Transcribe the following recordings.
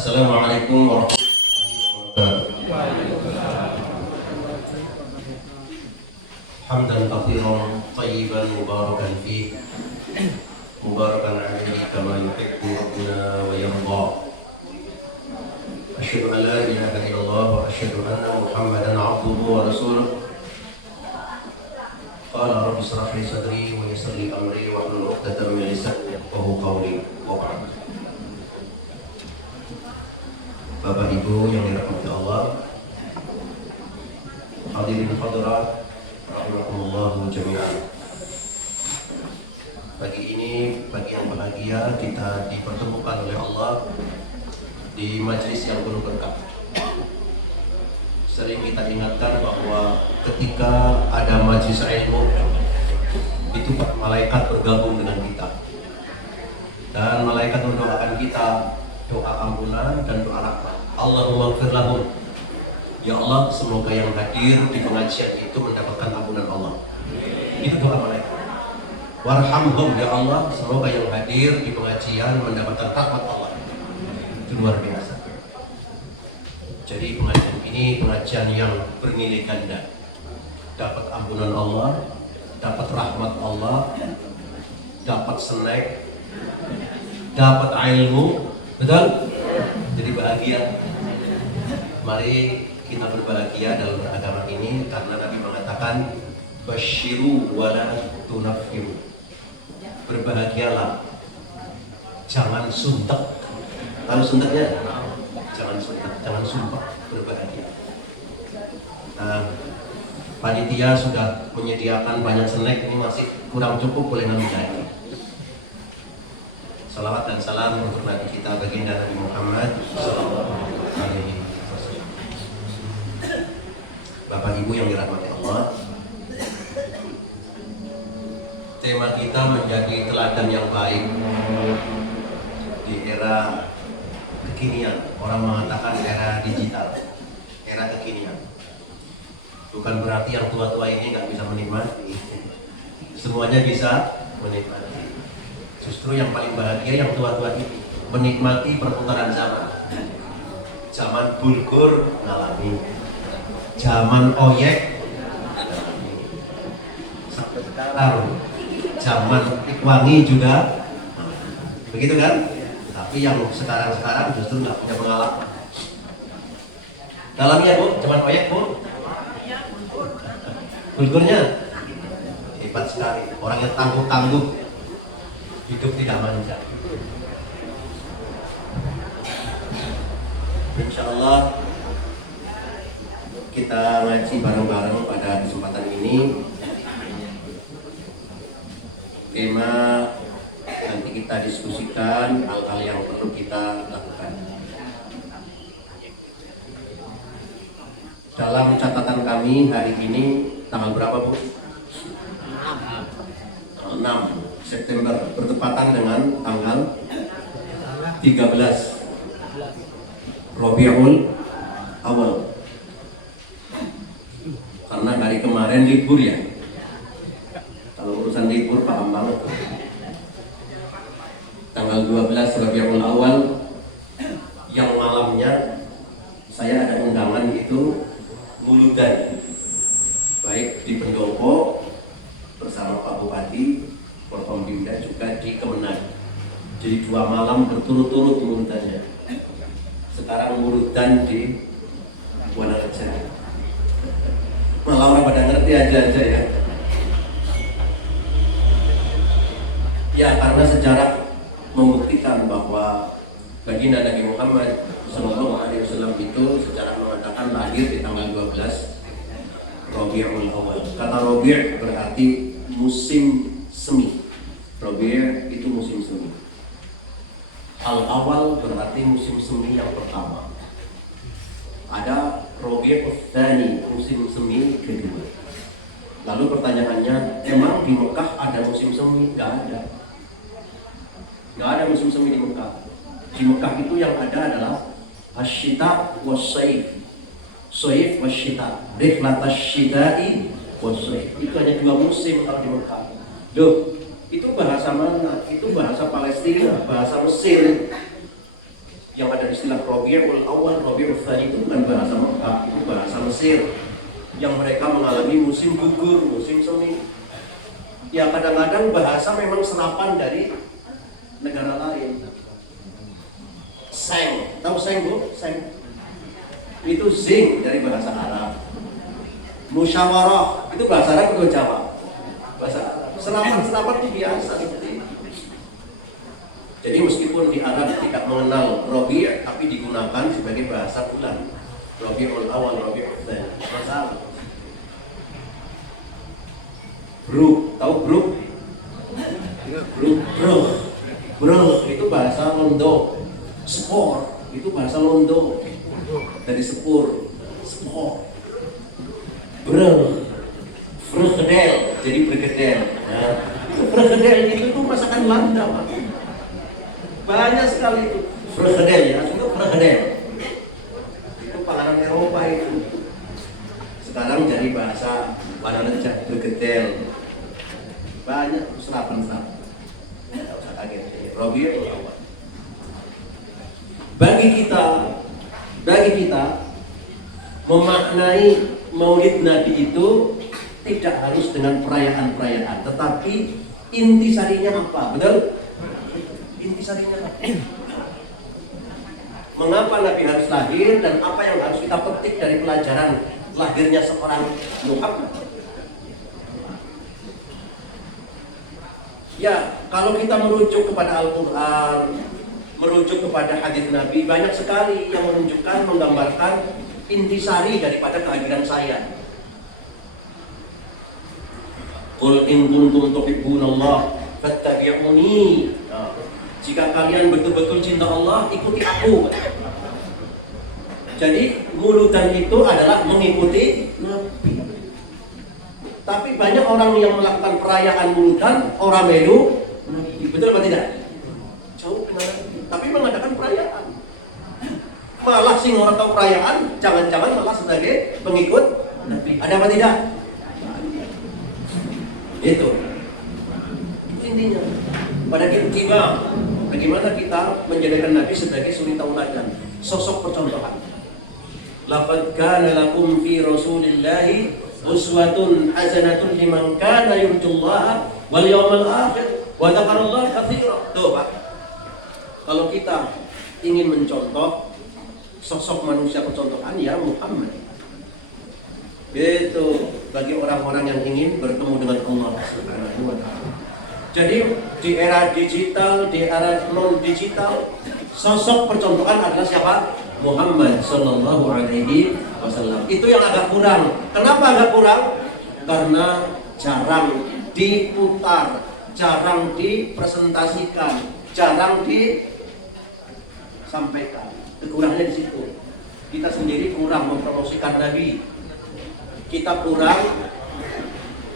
Assalamualaikum warahmatullahi wabarakatuh. Hamdan katsiran thayyiban mubarakan fihi mubarakan alaihi kama yuhibbu rabbuna wa yarda. Asyhadu an la ilaha illallah wa asyhadu anna Muhammadan abduhu wa rasuluh. Qala rabbi shrah li sadri wa yassir li amri wahlul 'uqdatam min lisani yafqahu qawli. Wa ba'd. Bapak Ibu yang dirahmati Allah, hadirin hadirat rahimakumullah jami'an. Pagi ini pagi yang bahagia, kita dipertemukan oleh Allah di majelis yang penuh berkah. Sering kita ingatkan bahwa ketika ada majelis ilmu itu malaikat bergabung dengan kita, dan malaikat mendoakan kita doa ampunan dan doa rahmat. Allahumma ighfir lahum, ya Allah, semoga yang hadir di pengajian itu mendapatkan ampunan Allah. Itu doa malaikat. Warhamhum, ya Allah, semoga yang hadir di pengajian mendapatkan rahmat Allah. Itu luar biasa. Jadi pengajian ini pengajian yang bernilai ganda. Dapat ampunan Allah, dapat rahmat Allah, dapat snack, dapat ilmu. Betul? Jadi bahagia. Mari kita berbahagia dalam beragama ini, karena Nabi mengatakan basyiru wala tunaffiru. Berbahagialah, jangan suntak. Tahu suntaknya? Jangan suntak, jangan sumpah, berbahagia. Nah, panitia sudah menyediakan banyak snack, ini masih kurang cukup, boleh ngambil lagi. Salawat dan salam untuk Nabi kita baginda Nabi Muhammad sallallahu alaihi wasallam. Bapak Ibu yang dirahmati Allah, tema kita menjadi teladan yang baik di era kekinian. Orang mengatakan era digital, era kekinian. Bukan berarti yang tua-tua ini nggak bisa menikmati. Semuanya bisa menikmati. Justru yang paling bahagia yang tua-tua ini menikmati perputaran zaman. Zaman bulgur ngalami, zaman oyek ngalami, sampai sekarang zaman ikwangi juga, begitu kan? Tapi yang sekarang justru nggak punya pengalaman. Dalamnya Bu, zaman oyek Bu, bulgurnya hebat sekali, orangnya tangguh-tangguh, hidup tidak manja. Insya Allah kita ngaji bareng-bareng pada kesempatan ini. Tema nanti kita diskusikan hal-hal yang perlu kita lakukan. Dalam catatan kami hari ini tanggal berapa Bu? 6 September, bertepatan dengan tanggal 13 Rabiul Awal. Karena hari kemarin libur ya. Kalau urusan libur paham banget. Tanggal 12 Rabiul Awal yang malamnya saya ada undangan itu muludan, baik di Pendopo bersama Pak Bupati, Forkombimda, juga di Kemenang. Jadi 2 malam berturut-turut muludannya. Sekarang muludan di Wanaraja. Malah orang pada ngerti aja ya. Ya, karena sejarah membuktikan bahwa baginda Nabi Muhammad SAW itu secara mengatakan lahir di tanggal 12 Rabiul Awal. Kata Rabi' berarti musim semi. Rabi' itu musim semi. Al-Awal berarti musim semi yang pertama. Ada Rabi'ul Tsani, musim semi kedua. Lalu pertanyaannya, emang di Mekah ada musim semi? Gak ada. Gak ada musim semi di Mekah. Di Mekah itu yang ada adalah Asyita was-Saif. Saif was-Syita. Rihlat asy-Syita'i was-Saif. Itu hanya 2 musim kalau di Mekah. Duh, itu bahasa mana? Itu bahasa Palestina, bahasa Mesir. Yang ada istilah Rabiul Awal, Rabiul Tsani itu bukan bahasa Mekah, itu bahasa Mesir. Yang mereka mengalami musim gugur, musim semi. Ya kadang-kadang bahasa memang serapan dari negara lain. Seng, tahu seng bu? Seng itu zing dari bahasa Arab. Musyawarah itu bahasa Arab atau Jawa? Bahasa Arab. Serapan-serapan itu biasa seperti itu. Jadi meskipun di Arab tidak mengenal Rabi', tapi digunakan sebagai bahasa bulan. Rabiul Awal, Rabiul Tsani. Masalah. Bro, tahu bro? Bro itu bahasa Londo. Spor itu bahasa Londo. Dari sepur, spor. Vrugedel, jadi bergedel. Nah, itu vrugedel itu masakan Belanda, Pak. Banyak sekali itu vrugedel ya, itu vrugedel. Itu panganan Eropa itu. Sekarang jadi bahasa Wananejak bergedel. Banyak serapan-serapan. Tidak usah kaget. Rabiul Awal. Bagi kita memaknai Maulid Nabi itu tidak harus dengan perayaan-perayaan, tetapi intisarinya apa? Betul? Intisarinya apa? Mengapa Nabi harus lahir dan apa yang harus kita petik dari pelajaran lahirnya seorang Muhammad? Ya, kalau kita merujuk kepada Al-Quran, merujuk kepada hadis Nabi, banyak sekali yang menunjukkan, menggambarkan intisari daripada kehadiran saya. Qul in kuntum tuhibbunallah fattabi'uni. Jika kalian betul-betul cinta Allah, ikuti aku. Jadi muludan itu adalah mengikuti Nabi. Tapi banyak orang yang melakukan perayaan muludan, orang melu Nabi. Betul apa tidak? Jauh kenal. Tapi mengadakan perayaan. Malah sing orang tahu perayaan, jangan-jangan malah sebagai pengikut Nabi. Ada apa tidak? Itu intinya. Pada intinya, bagaimana kita menjadikan Nabi sebagai suri tauladan, sosok percontohan. Laqad kana lakum fi Rasulillahi uswatun hasanatun liman kana yarjullaha wal yawmal akhir wa dzakarallaha katsiran. Tuh, Pak. Kalau kita ingin mencontoh sosok manusia percontohan, ya Muhammad. Itu bagi orang-orang yang ingin bertemu dengan Allah Subhanahu wa taala. Jadi di era digital, di era non digital, sosok percontohan adalah siapa? Muhammad sallallahu alaihi wasallam. Itu yang agak kurang. Kenapa agak kurang? Karena jarang diputar, jarang dipresentasikan, jarang disampaikan. Kekurangannya di situ. Kita sendiri kurang mempromosikan Nabi. Kita kurang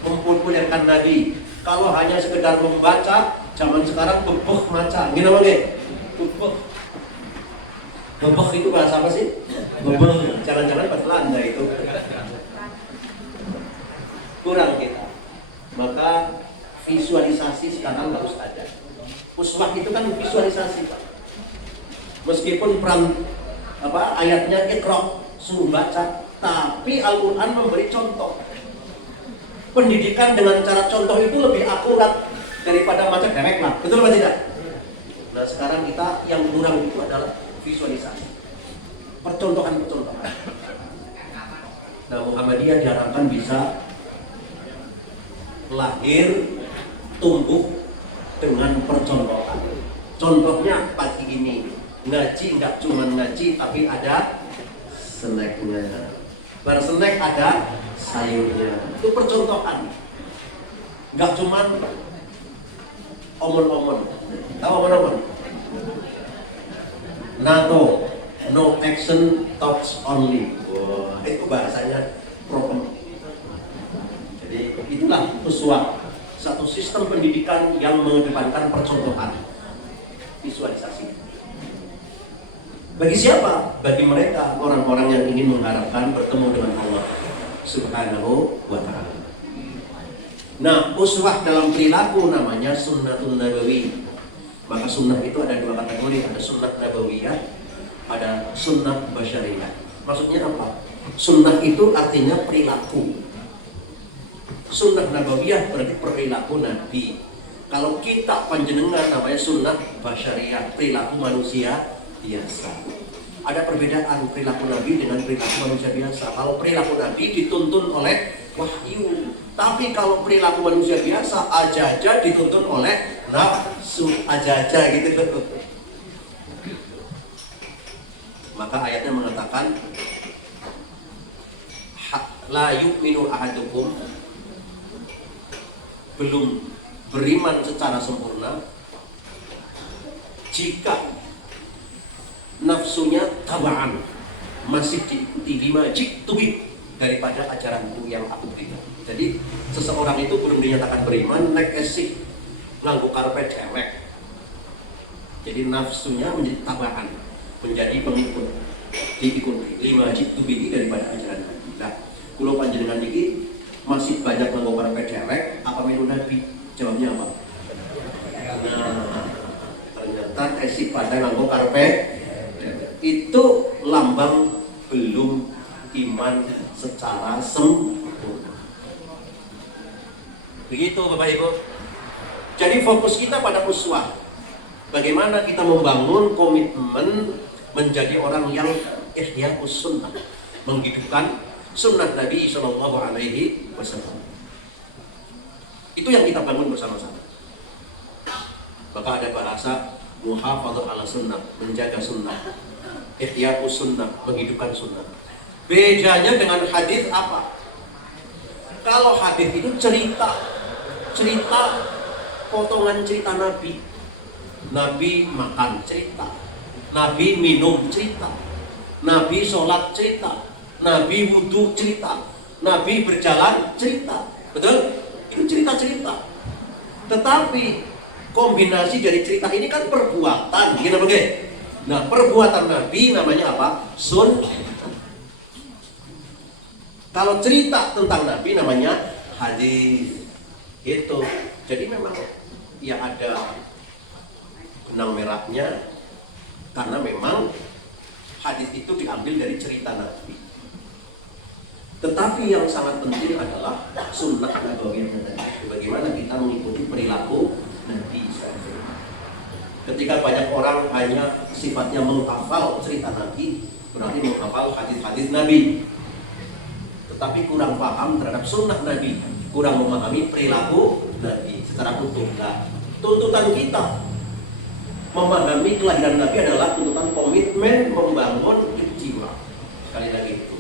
mempopulerkan Nabi. Kalau hanya sekedar membaca, zaman sekarang bebek maca. Gini nggih? Bebek. Bebek itu bahasa apa sih? Bebek. Jangan-jangan bahasa Belanda itu. Kurang kita. Maka visualisasi sekarang harus ada. Uswah itu kan visualisasi, Pak. Meskipun ayatnya Iqra, suruh baca, tapi Al-Quran memberi contoh. Pendidikan dengan cara contoh itu lebih akurat daripada baca dewek lah. Betul atau tidak? Nah sekarang kita yang kurang itu adalah visualisasi, percontohan-percontohan. Nah Muhammadiyah diharapkan bisa lahir, tumbuh dengan percontohan. Contohnya pagi ini ngaji nggak cuma ngaji, tapi ada snacknya. Snack ada sayurnya. Itu percontohan. Nggak cuma omon-omon. Tahu omon-omon? NATO, no action, talks only. Wah, itu bahasanya proper. Jadi itulah uswah, satu sistem pendidikan yang mengedepankan percontohan, visualisasi. Bagi siapa? Bagi mereka, orang-orang yang ingin mengharapkan bertemu dengan Allah Subhanahu wa ta'ala. Nah, uswah dalam perilaku namanya sunnatun nabawi. Maka sunnah itu ada dua kategori, ada sunnah nabawiyah, sunnah basyariyah. Maksudnya apa? Sunnah itu artinya perilaku. Sunnah nabawiyah berarti perilaku Nabi. Kalau kita panjenengan namanya sunnah basyariyah, perilaku manusia biasa. Ada perbedaan perilaku Nabi dengan perilaku manusia biasa. Kalau perilaku Nabi dituntun oleh wahyu, tapi kalau perilaku manusia biasa aja-aja dituntun oleh nafsu, aja-aja gitu. Maka ayatnya mengatakan la yu'minu ahadukum, belum beriman secara sempurna jika nafsunya tabaan, masih diikuti lima jiktubi, daripada ajaranku yang aku berikan. Jadi seseorang itu belum dinyatakan beriman nek esik nganggo karpet dewek. Jadi nafsunya menjadi tabaan, menjadi pengikut, diikuti lima jiktubi daripada ajaran Nabi. Nah, kalau panjenengan ini masih banyak nganggo karpet dewek, apa melu Nabi? Jawabnya apa? Nah, ternyata esik pada nganggo karpet itu lambang belum iman secara sempurna. Begitu Bapak Ibu. Jadi fokus kita pada uswah. Bagaimana kita membangun komitmen menjadi orang yang ihya'us sunnah, menghidupkan sunnah Nabi Shallallahu Alaihi Wasallam. Itu yang kita bangun bersama-sama. Maka ada bahasa muhafadzah ala sunnah, menjaga sunnah, ihya'us sunnah, menghidupkan sunnah. Bedanya dengan hadis apa? Kalau hadis itu cerita potongan cerita Nabi. Nabi makan cerita, Nabi minum cerita, Nabi sholat cerita, Nabi wudhu cerita, Nabi berjalan cerita. Betul? Itu cerita-cerita. Tetapi kombinasi dari cerita ini kan perbuatan, gini bagaimana? Nah, perbuatan Nabi namanya apa? Sunnah. Kalau cerita tentang Nabi namanya hadis. Itu. Jadi memang ya ada benang merahnya, karena memang hadis itu diambil dari cerita Nabi. Tetapi yang sangat penting adalah sunnah nabawiyah Nabi. Bagaimana kita mengikuti perilaku Nabi. Ketika banyak orang hanya sifatnya menghafal cerita Nabi, berarti menghafal hadis-hadis Nabi, tetapi kurang paham terhadap sunnah Nabi, kurang memahami perilaku Nabi secara utuh. Nah, tuntutan kita memahami kelahiran Nabi adalah tuntutan komitmen membangun jiwa. Sekali lagi itu,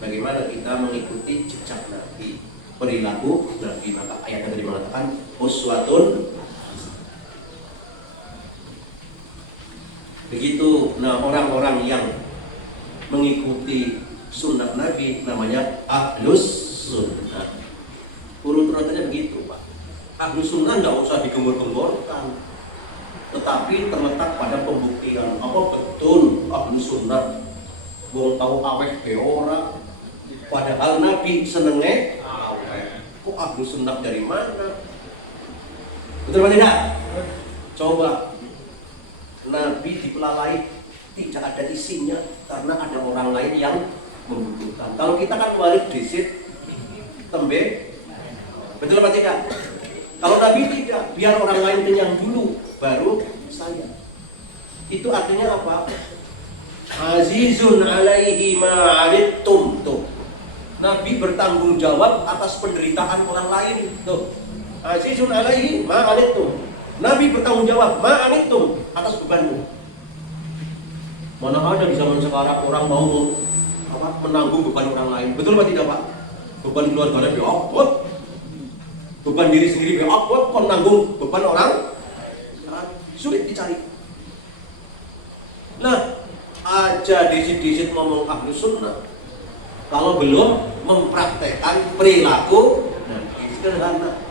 bagaimana kita mengikuti jejak Nabi, perilaku Nabi. Maka ayat yang tadi mengatakan uswatun. Begitu. Nah, orang-orang yang mengikuti sunnah Nabi namanya ahlus sunnah. Urut-urutannya begitu, Pak. Ahlus sunnah nggak usah digembor-gemborkan, tetapi terletak pada pembuktian. Apa betul ahlus sunnah? Wong tahu aweh be ora, padahal Nabi senenge aweh. Kok ahlus sunnah dari mana? Betul apa tidak? Coba. Nabi dipelalai tidak ada isinya karena ada orang lain yang membutuhkan. Kalau kita kan warid disit tembe, betul apa tidak? Kalau Nabi tidak, biar orang lain kenyang dulu, baru saya. Itu artinya apa? Azizun alaihi ma'alittum. Tuh, Nabi bertanggung jawab atas penderitaan orang lain. Tuh, Azizun alaihi ma'alittum. Nabi bertanggung jawab ma'alittum, atas bebanmu. Mana ada di zaman sekarang orang mau menanggung beban orang lain. Betul apa tidak, Pak? Beban keluarganya diangkut, beban diri sendiri diangkut, kok nanggung beban orang? Sulit dicari. Nah, aja disit-disit ngomong ahlus sunnah, kalau belum mempraktekkan perilaku Nabi. Sederhana.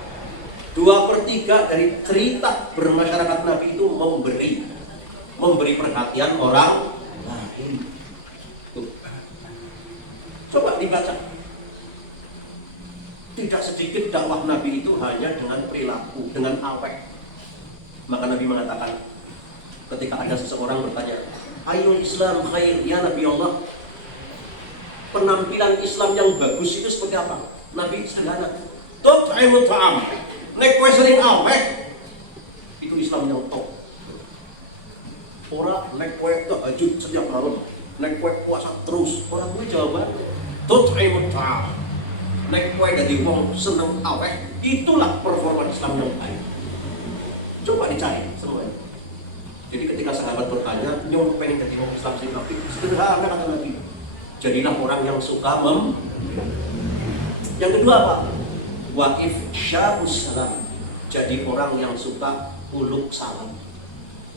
2/3 dari cerita bermasyarakat Nabi itu memberi perhatian orang lain. Tuh. Coba dibaca. Tidak sedikit dakwah Nabi itu hanya dengan perilaku, dengan awek. Maka Nabi mengatakan, ketika ada seseorang bertanya, Ayo Islam khair, ya Nabi Allah. Penampilan Islam yang bagus itu seperti apa? Nabi sederhana. Tut'imut ta'am. Nek kowe sering aweh. Itu Islam yang top. Ora nek kowe tahajud setiap malam, nek kowe puasa terus, orang kuwi jawaban tut'imut ta'am. Nek kowe dadi wong seneng aweh, itulah performa Islam yang baik. Coba dicari semuanya. Jadi ketika sahabat bertanya, "Nyong pengen jadi wong Islam sing apik?" Sederhana kata Nabi. Jadilah orang yang suka Yang kedua apa? Wa ifsya'us salam. Jadi orang yang suka uluk salam.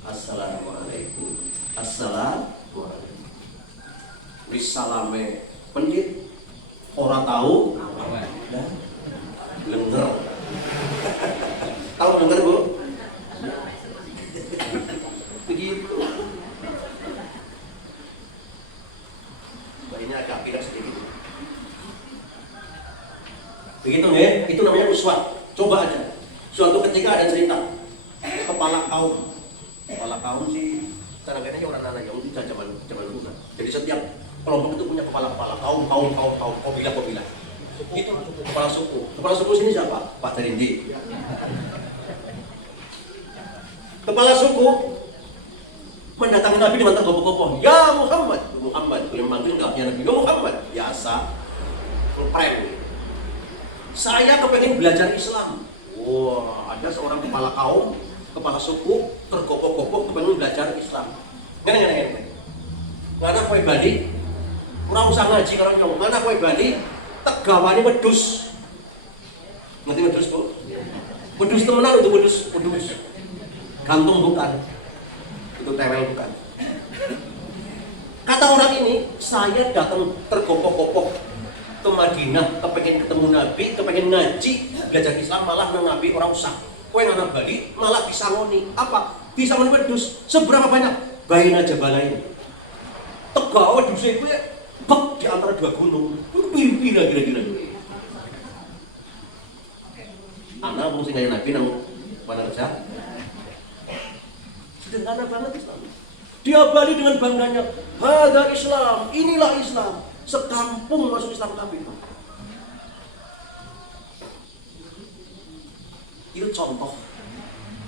Assalamualaikum. Assalamualaikum. Wis salame pendit ora tahu dan lenger. Tahu lenger, Bu? Begitu. Ini agak beda sedikit. Begitu ya, itu namanya uswah. Coba aja. Suatu ketika ada cerita kepala kaum sih, kadang-kadang orang anak yang itu zaman dulu kan. Jadi setiap kelompok itu punya kepala kaum, kabilah. Itu kepala suku. Kepala suku sini siapa? Pak Darindi. Kepala suku mendatangi Nabi dengan tergopoh-gopoh. Ya Muhammad, yang manggil enggak ya Nabi. Ya Muhammad, biasa. Prank. Saya kepengen belajar Islam. Wah, ada seorang kepala kaum, kepala suku tergopoh-gopoh kepengen belajar Islam. Ngene. Ngana kowe bali, ora usah ngaji karo nyong. Ngana kowe bali, tegawane wedhus. Ngerti wedhus, Bu? Wedhus temenan itu wedhus. Gantung bukan. Itu tewel bukan. Kata orang ini, saya datang tergopoh-gopoh ke Madinah, kepengen ketemu Nabi, kepengen ngaji, belajar Islam, malah nang Nabi orang usah. Kowe ngana bali malah disangoni. Apa? Disangoni wedhus. Seberapa banyak? Bayin aja balain. Tegak wedhuse kowe bek di antara dua gunung. Pira kira-kira. Ana wong sing kaya Nabi nang mana kerja? Sederhana banget Islam. Dia balik dengan bangganya, "Hadza Islam, inilah Islam." Sekampung masuk Islam kabeh. Itu contoh.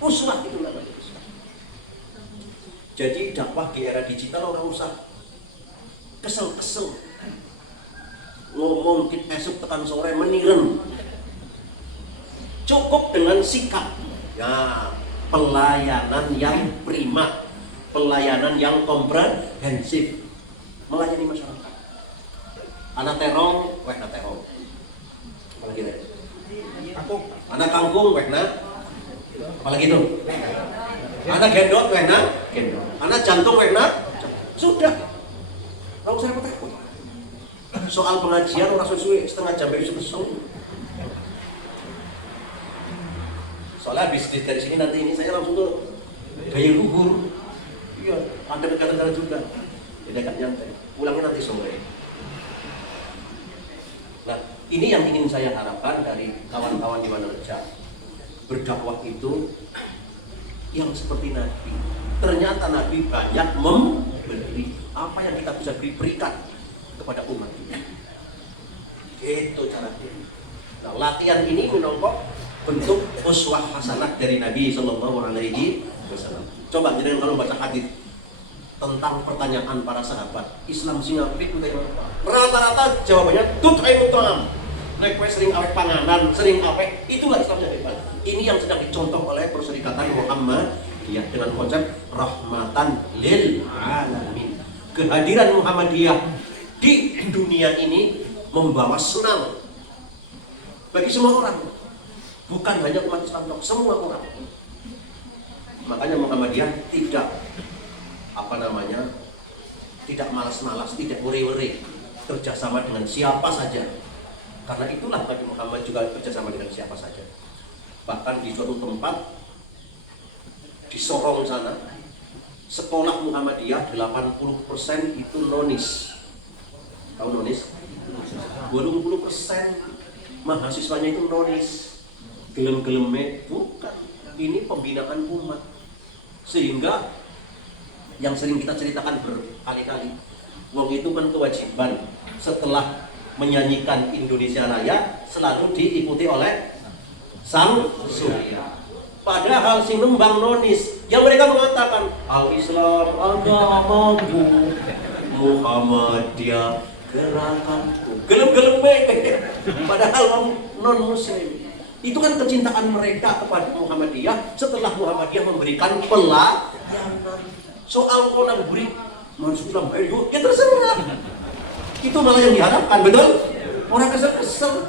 Uswah itu namanya. Jadi dakwah di era digital orang usah kesel-kesel. Ngomong esok tekan sore meniren. Cukup dengan sikap. Ya, pelayanan yang prima, pelayanan yang komprehensif, melayani masyarakat. Anak terong, wehna terong. Apalagi deh? Anak kangkung, wehna. Apalagi itu? Anak gendot, wehna. Gendot. Anak jantung, wehna. Sudah. Nggak usah takut. Soal pengajian orang sesuai setengah jam itu kesel. Soalnya habis dari sini nanti ini saya langsung ke gaya luhur. Iya, ada negara-negara juga. Jadi agak nyantai. Pulangnya nanti sore. Nah, ini yang ingin saya harapkan dari kawan-kawan di mana saja. Berdakwah itu yang seperti Nabi. Ternyata Nabi banyak memberi. Apa yang kita bisa berikan kepada umat ini. Itu caranya. Nah, latihan ini minangka bentuk uswah hasanah dari Nabi Sallallahu Alaihi Wasallam. Coba jadi kalau baca hadis tentang pertanyaan para sahabat, Islam sing apik rata-rata jawabannya tut'imut ta'am. Nek kowe sering awet panganan, sering awet, itulah Islam yang hebat. Ini yang sedang dicontoh oleh Perserikatan Muhammadiyah dengan konsep rahmatan lil alamin. Kehadiran Muhammadiyah di dunia ini membawa senang bagi semua orang. Bukan hanya umat Islam, semua orang. Makanya Muhammadiyah tidak tidak malas-malas, tidak were-were, kerjasama dengan siapa saja. Karena itulah Nabi Muhammad juga kerjasama dengan siapa saja. Bahkan di suatu tempat di Sorong sana, sekolah Muhammadiyah 80% itu nonis. Tahu nonis? 20% mahasiswanya itu nonis. Gelem-geleme bukan. Ini pembinaan umat. Sehingga yang sering kita ceritakan berkali-kali. Wong itu kan kewajiban setelah menyanyikan Indonesia Raya selalu diikuti oleh sang surya. Padahal si nembang nonis yang mereka mengatakan al-Islam agamaku, Muhammadiyah gerakanku, gelem-gelem padahal non muslim. Itu kan kecintaan mereka kepada Muhammadiyah setelah Muhammadiyah memberikan pelayanan. Soal kau nak beri masuk Islam, ayo ya terserah. Itu malah yang diharapkan, betul? Orang kesel-kesel.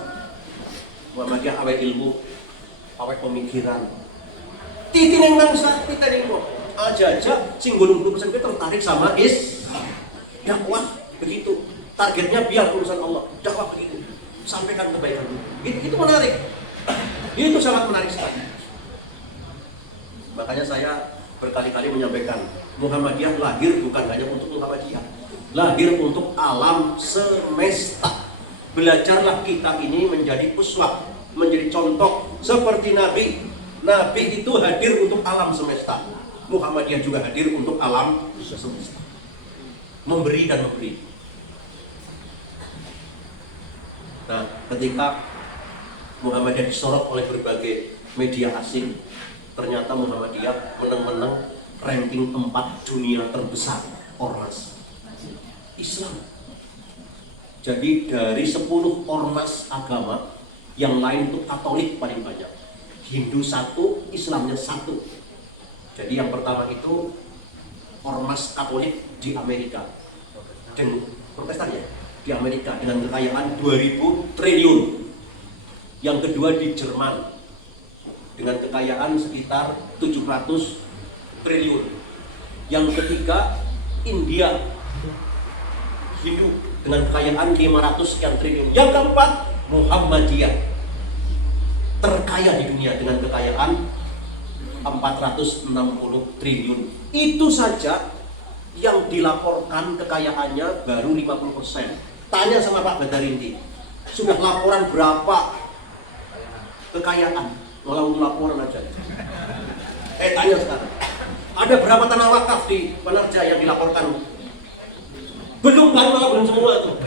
Muhammadiyah awet ilmu, awet pemikiran. Titi neng bangsa, titi neng kok. Aja sing 20% tertarik sama dakwah begitu. Targetnya biar urusan Allah, dakwah begitu. Sampaikan kebaikan. Itu menarik. Itu sangat menarik sekali. Makanya saya berkali-kali menyampaikan, Muhammadiyah lahir bukan hanya untuk Muhammadiyah, lahir untuk alam semesta. Belajarlah kita ini menjadi uswah, menjadi contoh seperti Nabi. Nabi itu hadir untuk alam semesta. Muhammadiyah juga hadir untuk alam semesta. Memberi dan memberi. Nah, ketika Muhammadiyah disorot oleh berbagai media asing, ternyata Muhammadiyah menang-menang ranking 4 dunia terbesar ormas Islam. Jadi dari 10 ormas agama, yang lain itu Katolik paling banyak, Hindu 1, Islamnya 1. Jadi yang pertama itu ormas Katolik di Amerika, dan Protestan ya, di Amerika dengan kekayaan 2000 triliun. Yang kedua di Jerman dengan kekayaan sekitar 700 triliun. Yang ketiga India, Hindu dengan kekayaan 500 sekian triliun. Yang keempat Muhammadiyah, terkaya di dunia dengan kekayaan 460 triliun. Itu saja yang dilaporkan kekayaannya baru 50%. Tanya sama Pak Badarindi, sudah laporan berapa kekayaan? Walau laporan aja. Tanya sekarang, ada berapa tanah wakaf di Banarja yang dilaporkan? Belum semua tuh.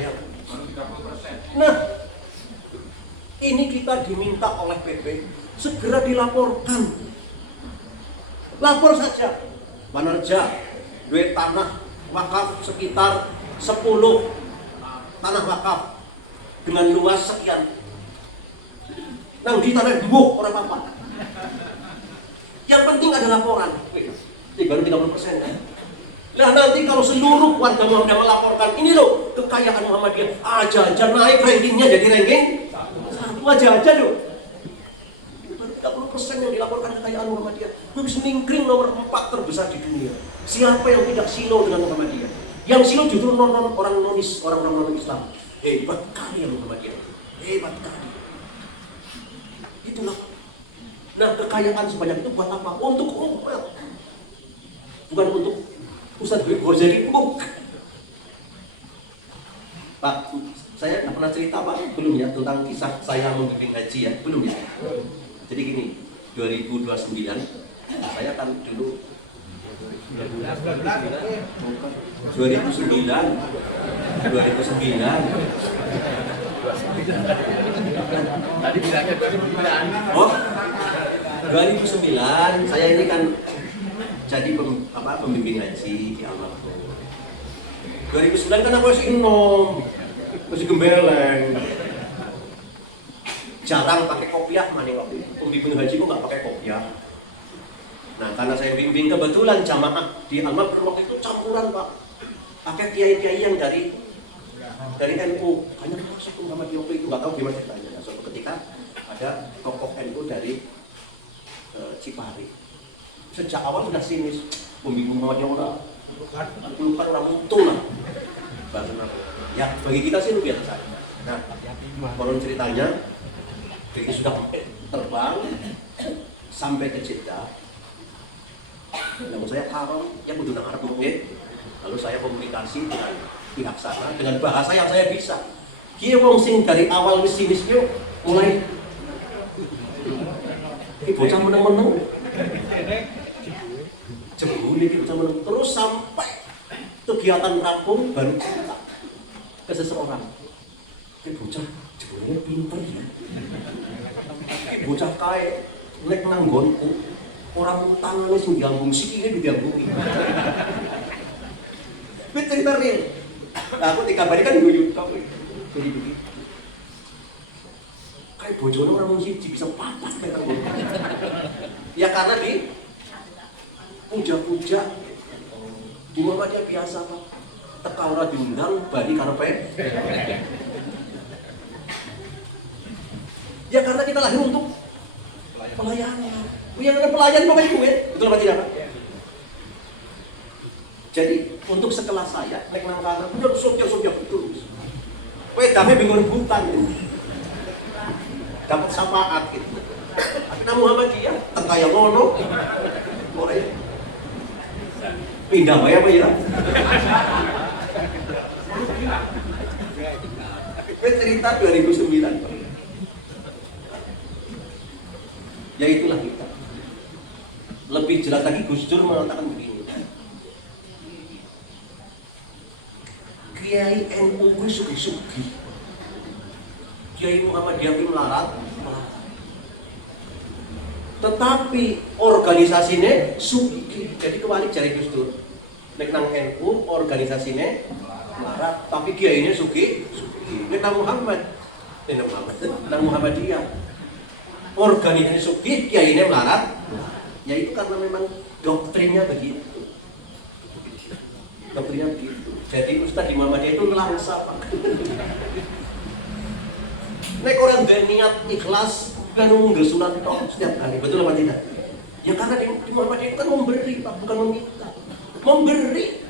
Nah, ini kita diminta oleh PP segera dilaporkan. Lapor saja. Banarja, duit tanah wakaf sekitar 10 tanah wakaf dengan luas sekian. Nang di tanah dua orang apa? Yang penting ada laporan. Baru 30% kan? Nah nanti kalau seluruh warga Muhammadiyah melaporkan, ini loh kekayaan Muhammadiyah, aja naik rankingnya jadi ranking 1 aja loh. 30% yang dilaporkan kekayaan Muhammadiyah, bisa ningkring nomor 4 terbesar di dunia. Siapa yang tidak silo dengan Muhammadiyah? Yang silo justru orang nonis, orang non-Islam. Hebat kali ya Muhammadiyah, hebat kali. Itulah. Nah kekayaan sebanyak itu buat apa? Untuk umat, bukan untuk Ustaz Ghazali. Pak, saya nggak pernah cerita Pak, belum ya, tentang kisah saya membimbing haji ya, belum ya. Jadi gini, 2029 saya kan dulu 2009 Tadi bilangnya 2009. Oh, 2009 saya ini kan jadi pembimbing haji di Al-Maktoum. 2009 kan aku masih enom, masih gembeleng, jarang pakai kopiah. Mana waktu itu pembimbing haji kok nggak pakai kopiah. Nah karena saya bimbing, kebetulan jamaah di Al-Maktoum waktu itu campuran Pak, pakai kiai-kiai yang dari NU. Hanya masuk ke Muhammadiyah waktu itu, nggak tahu gimana ceritanya. Nah, suatu ketika ada tokoh NU dari Cipari. Sejak awal sudah sinis, pembimbing Muhammadiyah udah bukan orang mutu lah. Ya bagi kita sih itu biasa saja. Nah, konon ceritanya, jadi sudah terbang sampai ke Jeddah. Namun saya haram, ya kudu nang Arab lalu saya komunikasi dengan pihak sana dengan bahasa yang saya bisa. Kieu wong sing dari awal wis sinis yo mulai bocah meneng-meneng. Jebule iki bocah meneng terus sampai kegiatan rampung baru cerita ke seseorang. Bocah jebule pinter ya. Bocah kae lek nang nggonku orang tangane sing diambung sikile diambungi. Wis cerita real. Nah, aku dikabari kan guyu tok. Jadi begitu. Kayak bojone orang mung siji bisa papat kayak ngono. Ya karena di puja-puja di Muhammadiyah biasa Pak. Teka ora diundang bali karepe. Ya karena kita lahir untuk pelayanan. Yang ada pelayan pakai duit, betul apa tidak Pak? Jadi untuk sekelas saya, naik nang kanan, udah sopir terus. Weh, tapi bingung rebutan. Dapat syafaat gitu. Tapi nama Muhammadiyah, tengah yang ngono. Boleh. Pindah bayar apa ya? Cerita 2009. Ya itulah kita. Lebih jelas lagi Gus Dur mengatakan begini. Kiai NU kuwi sugi-sugi. Kiai Muhammadiyah kuwi melarat. Tetapi organisasinya sugi. Jadi kebalik dari Gus Dur. Nek nang NU organisasinya melarat, tapi kiainya sugi. Nek nang Muhammadiyah organisasi sugi, kiainya melarat. Ya itu karena memang doktrinnya begitu. Doktrinnya begitu. Jadi Ustadz di Muhammadiyah itu langsa Pak. Nek orang berniat ikhlas kan nunggu sunat toh setiap hari, betul apa tidak? Ya karena di Muhammadiyah itu kan memberi Pak, bukan meminta. Memberi.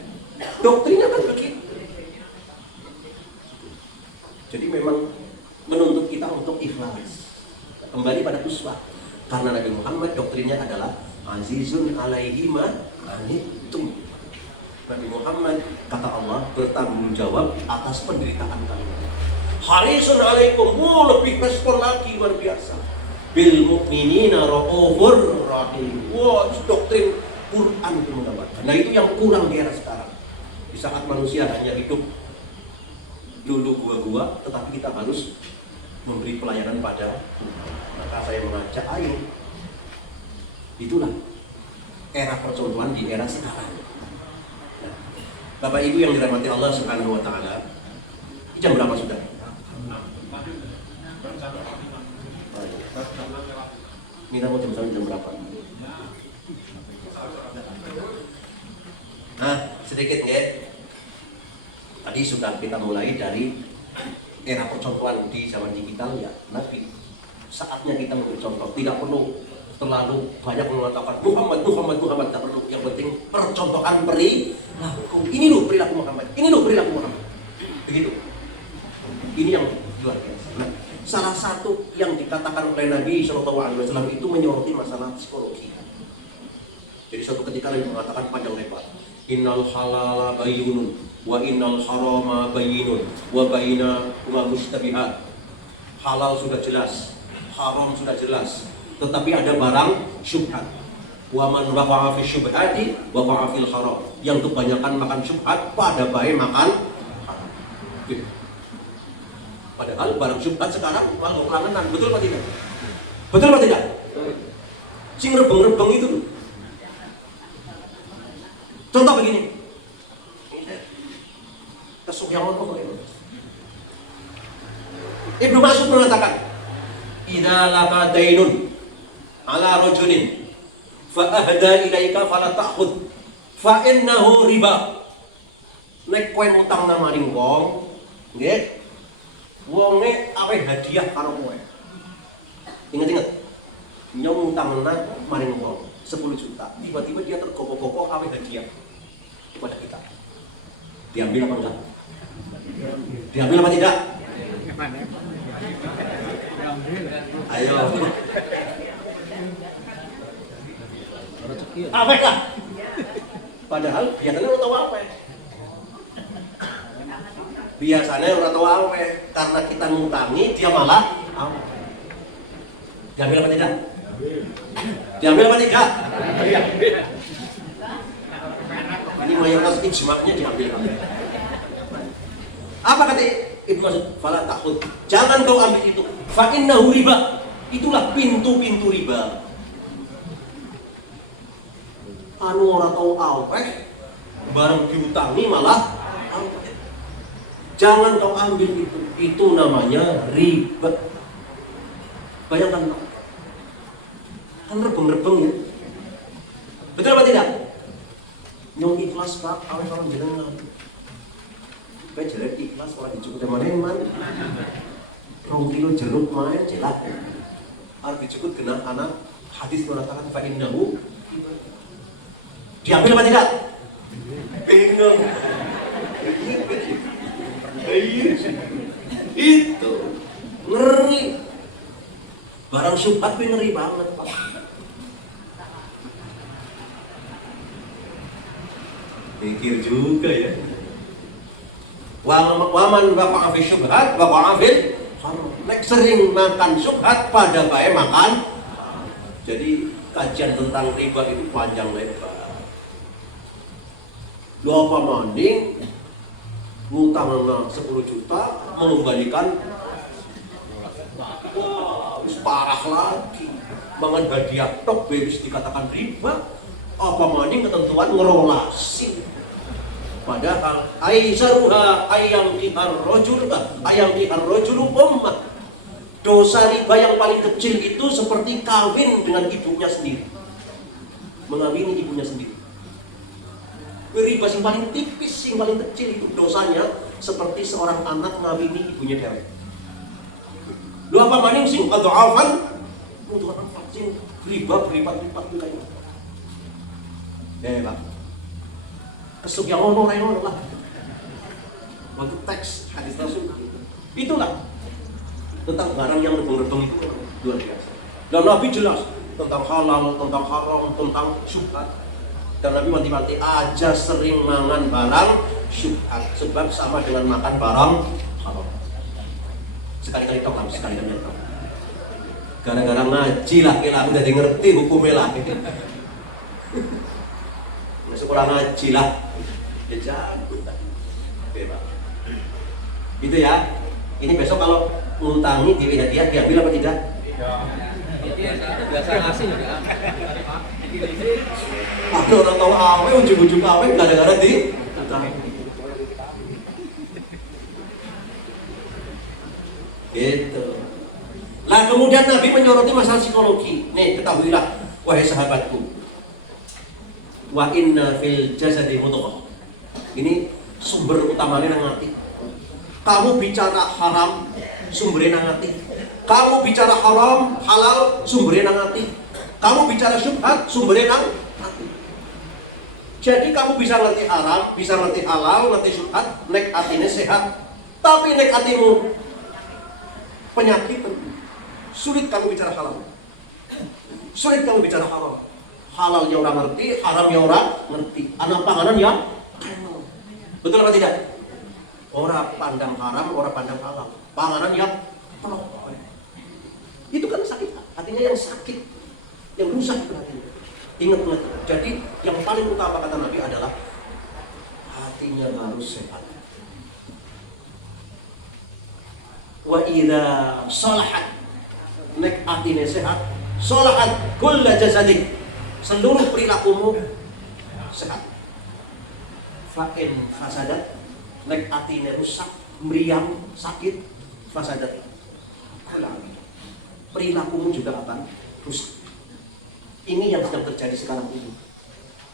Doktrinnya kan begitu. Jadi memang menuntut kita untuk ikhlas. Kembali pada uswah. Karena Nabi Muhammad doktrinnya adalah azizun alaihi ma anittum. Nabi Muhammad kata Allah bertanggung jawab atas penderitaan kalian. Harisun alaikum, lebih respon lagi luar biasa. Bil mu'minina raufur rahim. Wah, doktrin Quran itu menggambarkan. Nah itu yang kurang di era sekarang. Di saat manusia hanya hidup lulu gua-gua, tetapi kita harus memberi pelayanan pada. Maka saya mengajak, ayo. Itulah era percontohan di era sekarang. Nah, Bapak Ibu yang dirahmati Allah Subhanahu wa taala. Jam berapa sudah? Mira mau jam berapa? Nah, sedikit ya. Tadi sudah kita mulai dari era percontohan di zaman digital ya, Nabi. Saatnya kita memberi contoh, tidak perlu terlalu banyak mengatakan Muhammad, tak perlu. Yang penting percontohan perilaku. Ini loh perilaku Muhammad, ini loh perilaku Muhammad. Begitu. Ini yang luar biasa. Nah, salah satu yang dikatakan oleh Nabi SAW itu menyoroti masalah psikologi. Jadi suatu ketika Nabi mengatakan panjang lebar, innal halala bayyinun wa innal harama bayyinun wa bainahuma mustabihat. Halal sudah jelas, haram sudah jelas, tetapi ada barang syubhat. Wa man waqa'a fi syubhati waqa'a fil haram. Yang kebanyakan makan syubhat pada baik makan haram. Padahal barang syubhat sekarang malah kelangenan, betul apa tidak? Betul apa tidak? Sing rebeng-rebeng itu. Contoh begini. Kesugihan Allah ini. Ibnu Mas'ud mengatakan, "Idza laka dainun ala rajulin fa ahda ilaika fala ta'khudh fa innahu riba." Nek kowe utang nang maring wong, nggih. Wonge awe hadiah karo kowe. Ingat-ingat. Nyong utang nang maring wong 10 juta. Tiba-tiba dia tergopoh-gopoh awe hadiah kepada kita. Diambil apa enggak? Diambil apa tidak? Ayo. Apa kah? Padahal biasanya lo tahu apa? Biasanya orang tahu apa? Karena kita ngutangi dia malah apa? Diambil apa tidak? Diambil apa tidak? Ini mayoritas ijma'nya diambil. Apa kata Ibnu Mas'ud? Fala ta'khud. Jangan kau ambil itu. Fa innahu riba. Itulah pintu-pintu riba. Anu ora tau aweh, bareng diutangi malah aweh. Jangan kau ambil itu. Itu namanya riba. Bayangkan tak? Kan rebeng-rebeng ya. Betul apa tidak? Nyong ikhlas pak, aweh orang jenengan. Kayak jelek ikhlas orang dicukup teman-teman. 2 kilo jeruk main jelak. Harus dicukup kena anak. Hadis mengatakan fa innahu. Diambil apa tidak? Bingung. Itu ngeri. Barang syubhat ngeri banget pak. Pikir juga ya. Waman waqa'a fi syubhat waqa'a fil haram. Nek sering makan syubhat pada bae makan. Jadi kajian tentang riba itu panjang lebar. Lu apa manding ngutang 10 juta mengembalikan parah lagi. Mangan hadiah tok wis dikatakan riba. Apa manding ketentuan ngerolasi. Padahal aisaruha ayam rajul ummah. Dosa riba yang paling kecil itu seperti kawin dengan ibunya sendiri. Mengawini ibunya sendiri. Riba yang paling tipis, yang paling kecil itu dosanya seperti seorang anak ngawini ibunya dewek. Lu apa maning sing adhafan untuk anak vaksin riba kayak. Ya, Pak. Kesuk yang ono lah. Waktu teks hadis Rasul itulah tentang barang yang rebeng-rebeng itu luar biasa. Dan Nabi jelas tentang halal, tentang haram, tentang syubhat. Dan Nabi mati-mati aja sering mangan barang syubhat sebab sama dengan makan barang haram. Sekali-kali tok lah, sekali-kali tok. Gara-gara ngaji lah, kita udah ngerti hukumnya lah. Sekolah ngaji lah, ya jago. Oke Pak. Gitu ya. Ini besok kalau nguntangi di hadiah diambil apa tidak? Biasa ngasih ya. Ada orang tahu awe, ujung-ujung awe gara-gara di gitu. Lah kemudian Nabi menyoroti masalah psikologi. Nih ketahuilah, wahai sahabatku. Wa inna fil jasadi mudghah. Ini sumber utamanya nang ati. Kamu bicara haram, sumbernya nang ati. Kamu bicara haram, halal, sumbernya nang ati. Kamu bicara syubhat, sumbernya nang ati. Jadi kamu bisa ngerti haram, bisa ngerti halal, ngerti syubhat, nek atine sehat. Tapi nek atimu penyakit, sulit kamu bicara halal. Sulit kamu bicara haram. Halalnya orang ngerti, haramnya orang ngerti. Anak panganan ya, betul apa tidak? Orang pandang haram, orang pandang halal. Panganan ya, itu kan sakit. Hatinya yang sakit, yang rusak hatinya. Ingat. Jadi yang paling utama kata Nabi adalah hatinya harus sehat. Wa idza salahat, nek atine sehat, salahat kullu jasadik. Seluruh perilakumu sehat. Fa'in fasadat, nek atine rusak, meriang, sakit, fasadat. Perilakumu juga akan rusak. Ini yang sedang terjadi sekarang ini.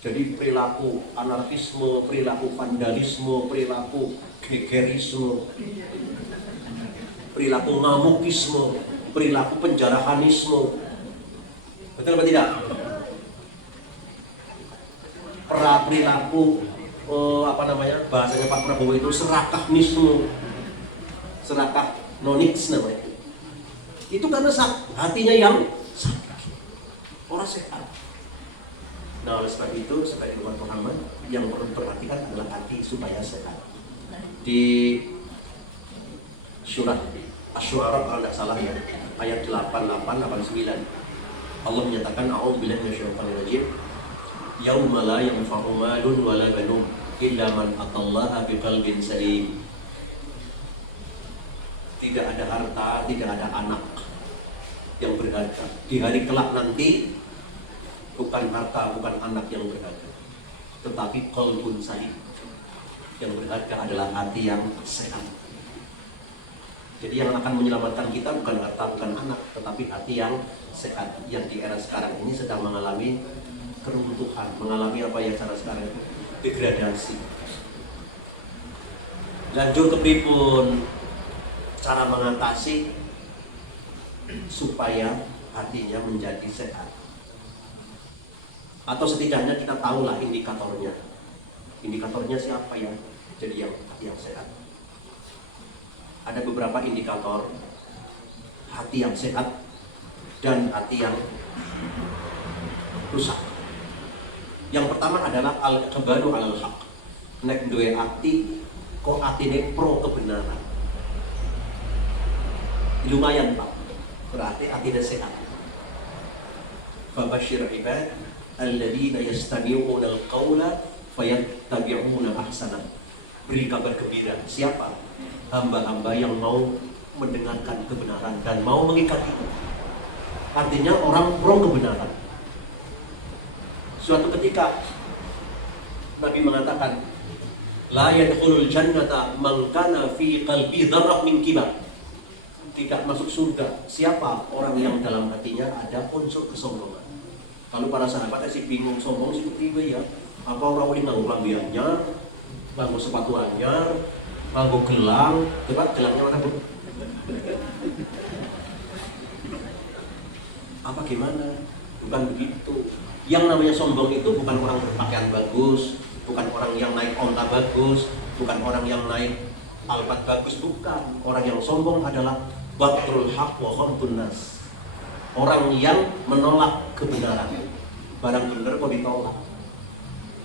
Jadi perilaku anarkisme, perilaku vandalisme, perilaku gegerisme, perilaku ngamukisme, perilaku penjarahanisme. Betul apa tidak? Perilaku bahasanya Pak Prabowo itu serakahnisme, serakah nonix namanya. Itu karena hatinya yang sakit, orang sehat. Nah oleh sebab itu sebagai umat Muhammad yang perlu diperhatikan adalah hati supaya sehat. Di surah Asy-Syu'ara kalau tidak salah ya, ayat 88-89 Allah menyatakan a'udzubillahi minasyaitonir rajim. Yauma la yanfa'u malun wala banun illa man atallaha biqalbin salim. Tidak ada harta, tidak ada anak yang berharga. Di hari kelak nanti bukan harta, bukan anak yang berharga, tetapi qalbun salim. Yang berharga adalah hati yang sehat. Jadi yang akan menyelamatkan kita bukan harta, bukan anak, tetapi hati yang sehat. Yang di era sekarang ini sedang mengalami keruntuhan, mengalami apa yang cara sekarang itu degradasi. Lanjut ke pripun cara mengatasi supaya hatinya menjadi sehat, atau setidaknya kita tahulah indikatornya. Indikatornya siapa yang jadi yang hati yang sehat? Ada beberapa indikator hati yang sehat dan hati yang rusak. Yang pertama adalah al-iqbalu 'alal haq. Nek duwe ati kok atine pro kebenaran. Lumayan Pak, berarti atine sehat. Fabasyir ibad alladzina yastami'una al-qawla fayattabi'una ahsana. Beri kabar gembira, siapa? Hamba-hamba yang mau mendengarkan kebenaran dan mau mengikatinya. Artinya orang pro kebenaran. Suatu ketika Nabi mengatakan, la yadkhulul jannata man kana fi qalbi dzarrah min kibar. Tidak masuk surga siapa orang yang dalam hatinya ada unsur kesombongan. Kalau para sahabat sih bingung, sombong sih priwe ya. Apa orang boleh nganggo klambi anyar, nganggo sepatu anyar, nganggo gelang, coba gelangnya mana Bu? Apa gimana? Bukan begitu. Yang namanya sombong itu bukan orang berpakaian bagus, bukan orang yang naik onta bagus, bukan orang yang naik albat bagus, bukan. Orang yang sombong adalah batrul haq wa ghamtun nas. Orang yang menolak kebenaran. Barang benar kok ditolak.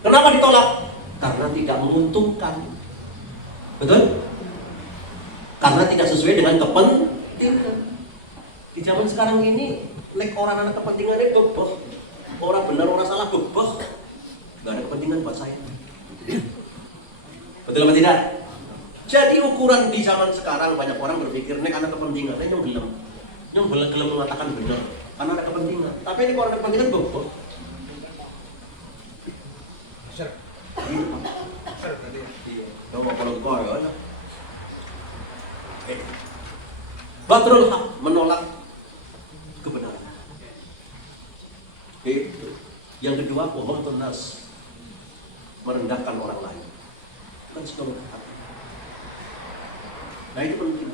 Kenapa ditolak? Karena tidak menguntungkan. Betul? Karena tidak sesuai dengan kepentingan. Di zaman sekarang ini, nek orang anak kepentingannya bebeh. Orang benar, orang salah bebeh. Gak ada kepentingan buat saya. Betul apa tidak? Jadi ukuran di zaman sekarang banyak orang berpikir nek anak kepentingan, nek nyong gelem mengatakan benar karena ada kepentingan. Tapi ini kalau ada kepentingan bebeh. Batrul haq, menolak kebenaran. Itu. Yang kedua, ghamtun nas, merendahkan orang lain. Kan sudah berkata. Nah itu penting.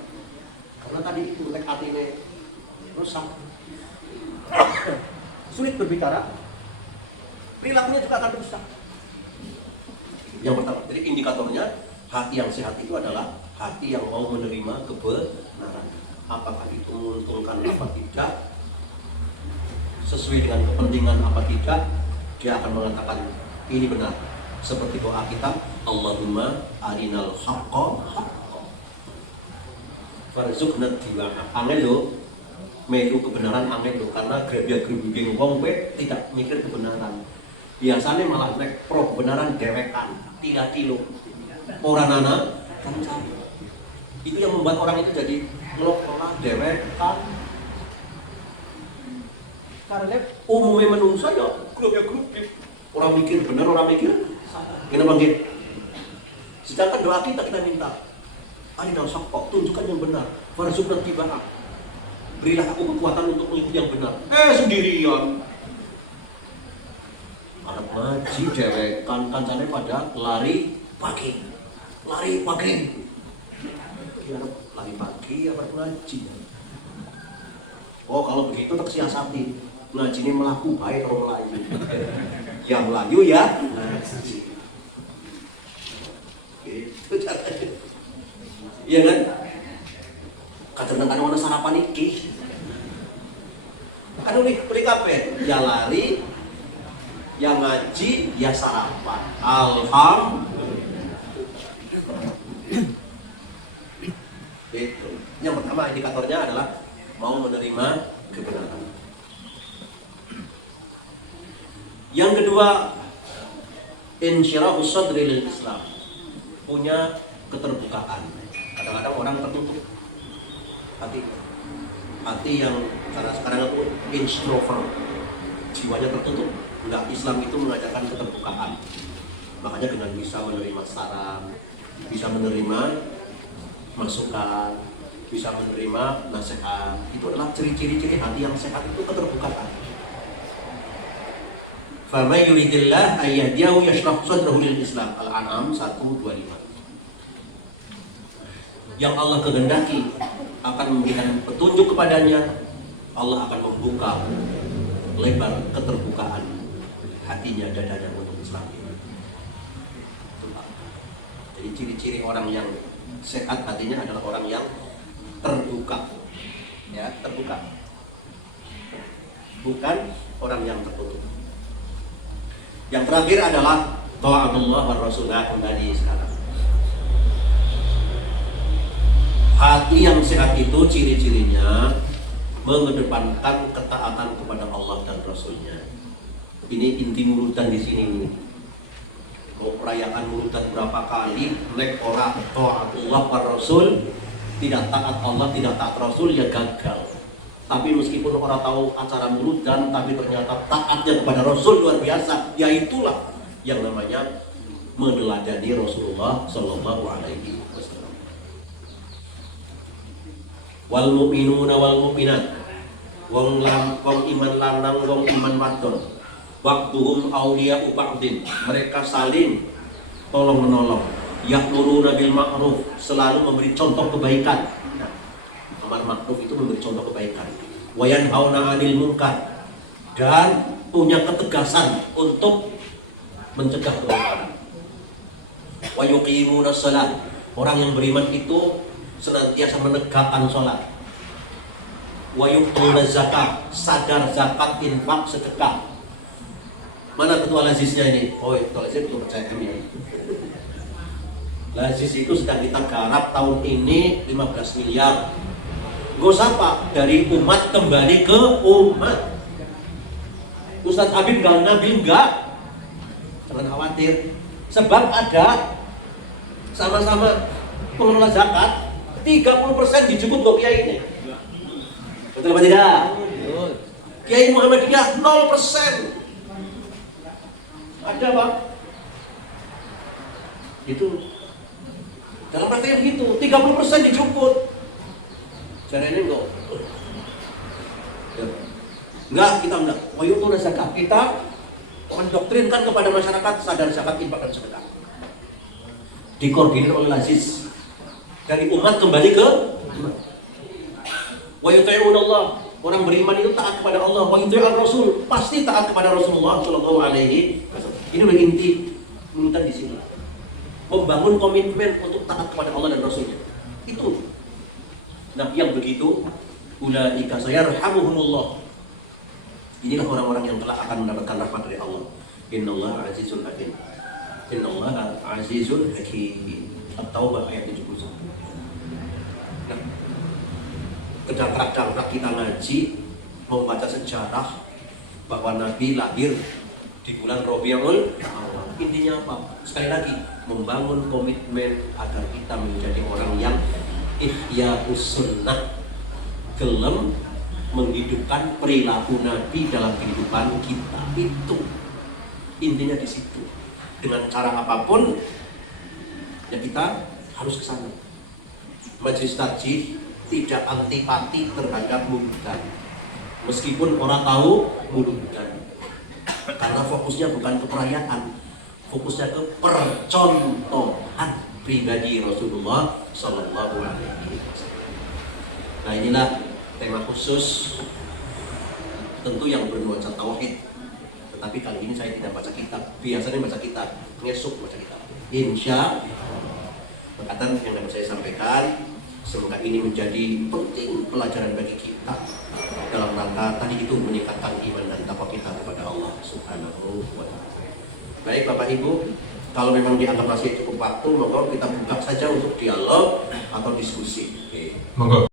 Karena tadi itu nek atine rusak. Sulit berbicara. Perilakunya juga akan rusak. Yang pertama, jadi indikatornya hati yang sehat itu adalah hati yang mau menerima kebenaran. Apakah itu menguntungkan apa tidak, sesuai dengan kepentingan apa tidak, dia akan mengatakan ini benar. Seperti doa kita, Allahumma arinal haqqa haqqa warzuqna tiba'ah. Angel lo, melu kebenaran angel lo, karena grebya-grebing wong tidak mikir kebenaran. Biasanya malah nek pro kebenaran dewekan, tilo orang anak kan sama. Itu yang membuat orang itu jadi ngelok-ngelok dewekan. Karena umumnya manusia ya grup. Orang mikir benar, orang mikir salah. Kenapa gitu? Sedangkan doa kita minta, arinal haqqa, tunjukkan yang benar. Warzuqna tiba'ah. Berilah aku kekuatan untuk mengikuti yang benar. Sendirian. Anak ngaji dewekan kancane pada lari pagi. Ya, lari pagi apa ngaji? Oh kalau begitu tak siasati. Ngaji ini melaku baik kalau melayu. Yang melayu ya ngaji. Gitu caranya. Iya kan? Kadang-kadang ada sarapan iki. Kan beli kafe, ya lari, ya ngaji, ya sarapan. Alhamdulillah. Itu. Yang pertama indikatornya adalah mau menerima kebenaran. Yang kedua, insyirahus sadri lil Islam, punya keterbukaan. Kadang-kadang orang tertutup hati yang karena sekarang itu introvert, jiwanya tertutup. Enggak, Islam itu mengajarkan keterbukaan. Makanya dengan bisa menerima saran, bisa menerima masukan, bisa menerima nasihat, itu adalah ciri-ciri hati yang sehat, itu keterbukaan. Faman yuridillah ayyahdiyahu yashrah sadrahu lil Islam. Al-An'am 1:25. Yang Allah kehendaki akan memberikan petunjuk kepadanya, Allah akan membuka lebar keterbukaan hatinya, dadanya untuk Islam. Jadi ciri-ciri orang yang sehat hatinya adalah orang yang terbuka, ya, terbuka, bukan orang yang tertutup. Yang terakhir adalah ta'atullah wa rasulullah. Kembali sekarang, hati yang sehat itu ciri-cirinya mengedepankan ketaatan kepada Allah dan Rasulnya. Ini inti mulutan di sini nih. Mau perayaan mulutan berapa kali, lek ora ta'atullah wa rasul, tidak taat Allah, tidak taat Rasul, ya gagal. Tapi meskipun orang tahu acara mulutan, tapi ternyata taatnya kepada Rasul luar biasa, ya itulah yang namanya meneladani Rasulullah Sallallahu Alaihi Wasallam. Wal mu'minuna wal mu'minat, wong iman lanang, wong iman wadon, waktuhum awliya'u ba'din, mereka saling tolong menolong, ya'muruna bil ma'ruf, selalu memberi contoh kebaikan. Nah, amar ma'ruf itu memberi contoh kebaikan. Wa yanhauna 'anil munkar, dan punya ketegasan untuk mencegah kemungkaran. Wa yuqimuna shalah, orang yang beriman itu senantiasa menegakkan sholat. Wa yu'tuna zakat, sadar zakat, infak, sedekah. Mana ketua lazisnya ini? Oh, ketua lazis belum percaya kami ya. Lazis itu sedang kita garap tahun ini 15 miliar. Gue sapa dari umat kembali ke umat. Ustadz Habib gak ngambil, enggak. Jangan khawatir. Sebab ada sama-sama pengelola zakat, 30% dijemput ke kiai ini. Betul apa tidak? Kiai Muhammadiyah 0%. Ada Pak? Itu dalam artinya begitu, 30% dijemput. Cara ini enggak. Enggak, kita enggak. Itu zakat. Kita mendoktrinkan kepada masyarakat sadar zakat, infak dan sedekah. Dikoordinir oleh Lazis. Dari umat kembali ke umat. Wa yuti'una Allah, orang beriman itu taat kepada Allah. Wa yuti'ur Rasul, pasti taat kepada Rasulullah sallallahu alaihi wasallam. Ini udah inti urutan di sini. Membangun komitmen untuk taat kepada Allah dan Rasulnya. Itu. Nah, yang begitu, ulaika sayarhamuhumullah. Inilah orang-orang yang telah akan mendapatkan rahmat dari Allah. Innallaha azizun hakim. Innallaha azizun hakim. At-Taubah ayat 71. Nah, kedangkrak-dangkrak kita ngaji, membaca sejarah bahwa Nabi lahir di bulan Rabiul Awal. Intinya apa? Sekali lagi, membangun komitmen agar kita menjadi orang yang ihya'us sunnah, gelem menghidupkan perilaku Nabi dalam kehidupan kita. Itu intinya di situ. Dengan cara apapun, ya kita harus ke sana. Majelis Tarjih tidak antipati terhadap mulutan, meskipun orang tahu mulutan, karena fokusnya bukan ke perayaan, fokusnya ke percontohan pribadi Rasulullah Sallallahu Alaihi Wasallam. Nah, inilah tema khusus, tentu yang bernuansa tauhid. Tetapi kali ini saya tidak baca kitab, biasanya baca kitab, ngesuk baca kitab. Insya perkataan yang dapat saya sampaikan, semoga ini menjadi penting pelajaran bagi kita dalam rangka tadi itu meningkatkan iman dan takwa kita kepada Allah Subhanahu wa Ta'ala. Baik Bapak Ibu, kalau memang dianggap masih cukup waktu, monggo kita buka saja untuk dialog atau diskusi. Oke. Monggo.